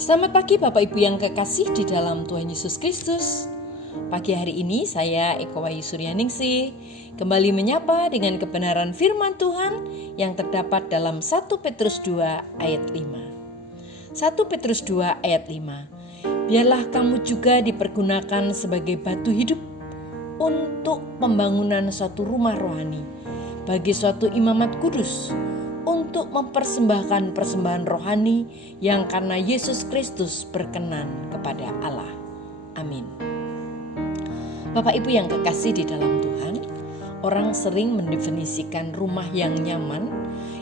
Selamat pagi Bapak Ibu yang kekasih di dalam Tuhan Yesus Kristus. Pagi hari ini saya Eko Wahyu Suryaningsih kembali menyapa dengan kebenaran firman Tuhan yang terdapat dalam 1 Petrus 2 ayat 5. 1 Petrus 2 ayat 5. Biarlah kamu juga dipergunakan sebagai batu hidup untuk pembangunan suatu rumah rohani bagi suatu imamat kudus, untuk mempersembahkan persembahan rohani yang karena Yesus Kristus berkenan kepada Allah. Amin. Bapak Ibu yang kekasih di dalam Tuhan, orang sering mendefinisikan rumah yang nyaman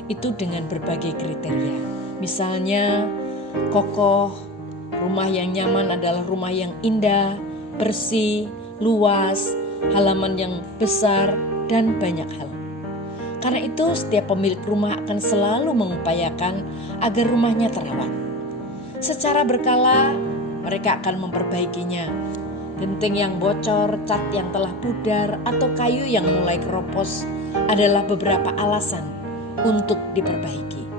itu dengan berbagai kriteria. Misalnya kokoh, rumah yang nyaman adalah rumah yang indah, bersih, luas, halaman yang besar, dan banyak hal. Karena itu setiap pemilik rumah akan selalu mengupayakan agar rumahnya terawat. Secara berkala mereka akan memperbaikinya. Genting yang bocor, cat yang telah pudar, atau kayu yang mulai keropos adalah beberapa alasan untuk diperbaiki.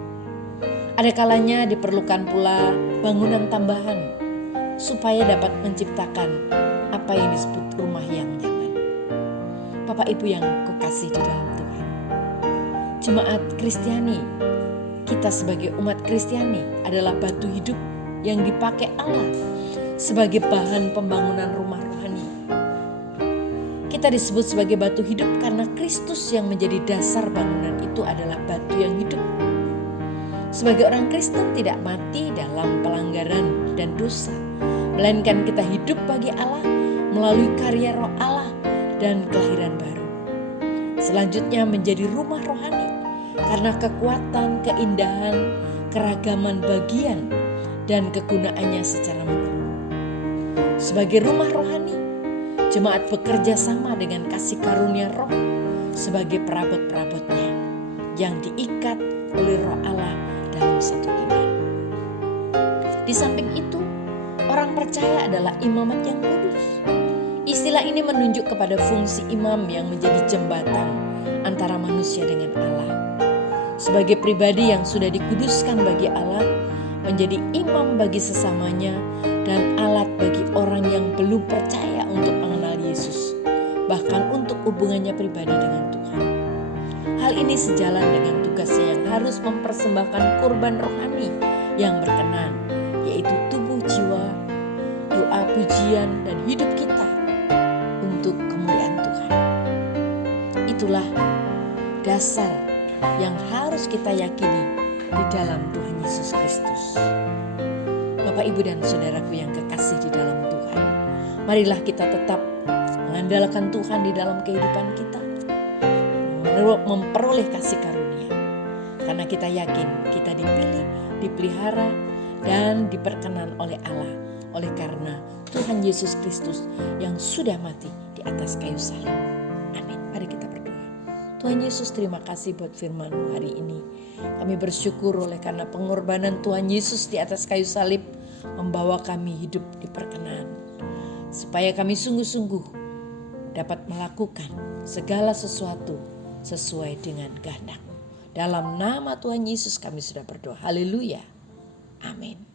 Ada kalanya diperlukan pula bangunan tambahan supaya dapat menciptakan apa yang disebut rumah yang nyaman. Bapak Ibu yang kukasih di dalam Tuhan, Jemaat Kristiani, kita sebagai umat Kristiani adalah batu hidup yang dipakai Allah sebagai bahan pembangunan rumah rohani. Kita disebut sebagai batu hidup karena Kristus yang menjadi dasar bangunan itu adalah batu yang hidup. Sebagai orang Kristen tidak mati dalam pelanggaran dan dosa, melainkan kita hidup bagi Allah melalui karya Roh Allah dan kelahiran baru. Selanjutnya menjadi rumah rohani karena kekuatan, keindahan, keragaman bagian, dan kegunaannya secara menyeluruh. Sebagai rumah rohani, jemaat bekerja sama dengan kasih karunia Roh sebagai perabot-perabotnya yang diikat oleh Roh Allah dalam satu iman. Di samping itu, orang percaya adalah imamat yang kudus. Istilah ini menunjuk kepada fungsi imam yang menjadi jembatan antara manusia dengan Allah. Sebagai pribadi yang sudah dikuduskan bagi Allah, menjadi imam bagi sesamanya dan alat bagi orang yang belum percaya untuk mengenal Yesus, bahkan untuk hubungannya pribadi dengan Tuhan. Hal ini sejalan dengan tugasnya yang harus mempersembahkan kurban rohani yang berkenan, yaitu tubuh, jiwa, doa, pujian, dan hidup kita untuk kemuliaan Tuhan. Itulah dasar yang harus kita yakini di dalam Tuhan Yesus Kristus. Bapak, Ibu, dan saudaraku yang kekasih di dalam Tuhan, marilah kita tetap mengandalkan Tuhan di dalam kehidupan kita, memperoleh kasih karunia, karena kita yakin kita dipilih, dipelihara, dan diperkenan oleh Allah, oleh karena Tuhan Yesus Kristus yang sudah mati di atas kayu salib. Amin. Mari kita berdoa. Tuhan Yesus, terima kasih buat firman-Mu hari ini. Kami bersyukur oleh karena pengorbanan Tuhan Yesus di atas kayu salib membawa kami hidup diperkenan, supaya kami sungguh-sungguh dapat melakukan segala sesuatu sesuai dengan kehendak-Mu. Dalam nama Tuhan Yesus kami sudah berdoa. Haleluya. Amin.